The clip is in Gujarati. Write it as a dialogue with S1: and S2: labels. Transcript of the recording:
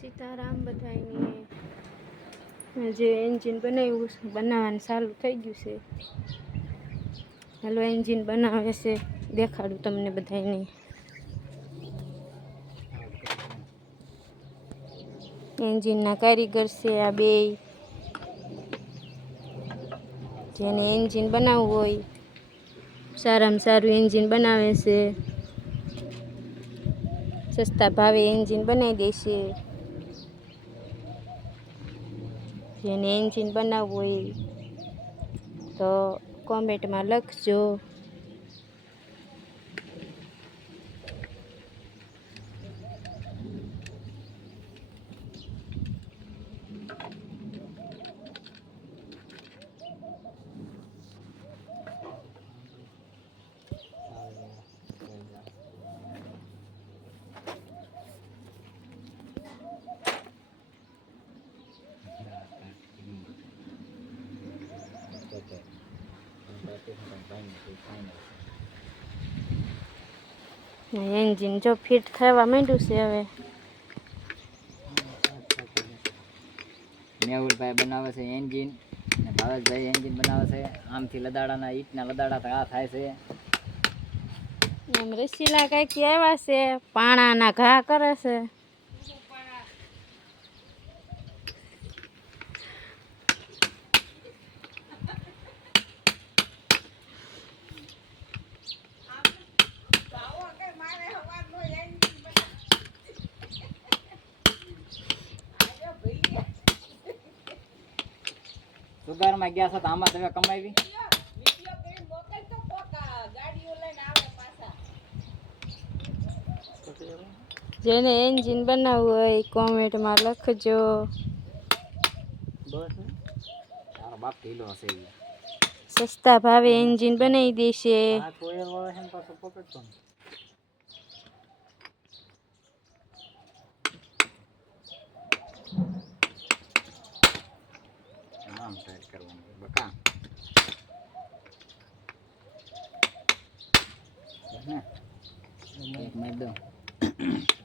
S1: સીતારામ બધાને જે એન્જિન બનાવ્યું છે, બનાવવાનું ચાલુ થઈ ગયું છે. હાલો એન્જિન બનાવે છે. દેખાડું તમને બધાને એન્જિનના કારીગર છે આ બે. જેને એન્જિન બનાવવું હોય, સારામાં સારું એન્જિન બનાવે છે. સસ્તા ભાવે એન્જિન બનાવી દેશે જેને એન્જિન બનાવવું હોય તો કોમેન્ટમાં લખજો. એન્જિન જો ફિટ થવા માંડ્યું છે હવે.
S2: મેહુલભાઈ બનાવે છે એન્જિન અને ભાવેશભાઈ એન્જિન બનાવે છે. આમથી લદાડાના ઈટના લદાડા આ થાય છે.
S1: એમ રસીલા કાંઈક આવ્યા છે પાણાના ઘા કરે છે.
S2: સુગારમાં ગયા છો તો આમાં તમે કમાવી?
S1: જેને એન્જિન બનાવવું હોય કોમેન્ટમાં લખજો. સસ્તા ભાવે એન્જિન બનાવી દેશે.
S2: idol